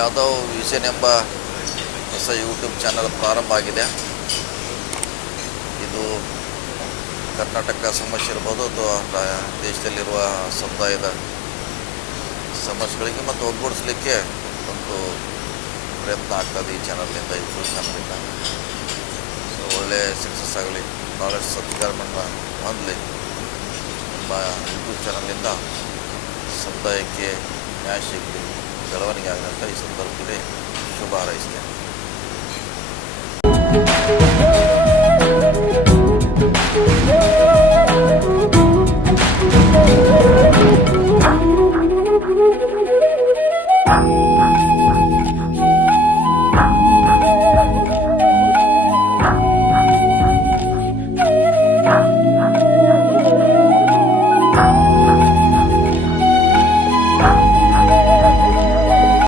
Yadav vision ಎಂಬ ಹೊಸ YouTube channel ಪ್ರಾರಂಭ ಆಗಿದೆ. ಇದು ಕರ್ನಾಟಕ ಸಮಸ್ಯೆ ಇರ್ಬೋದು ಅಥವಾ ದೇಶದಲ್ಲಿರುವ ಸಮುದಾಯದ ಸಮಸ್ಯೆಗಳಿಗೆ ಮತ್ತು ಒಗ್ಗೂಡಿಸಲಿಕ್ಕೆ ಒಂದು ಪ್ರಯತ್ನ ಆಗ್ತದೆ ಈ ಚಾನಲ್ನಿಂದ, ಯೂಟ್ಯೂಬ್ ಚಾನಲಿಂದ. ಸೊ ಒಳ್ಳೆಯ ಸಕ್ಸಸ್ ಆಗಲಿ, ಭಾಳಷ್ಟು ಸಬ್ಸ್ಕ್ರೈಬರ್ನ ಹೊಂದಲಿ. ನಿಮ್ಮ ಯೂಟ್ಯೂಬ್ ಚಾನಲ್ನಿಂದ ಸಮುದಾಯಕ್ಕೆ ನ್ಯಾಯ ಸಿಗಲಿ, ಬೆಳವಣಿಗೆ ಆಗಲಿ ಅಂತ ಈ ಸಂದರ್ಭದಲ್ಲಿ ಶುಭ ಹಾರೈಸ್ತೇನೆ.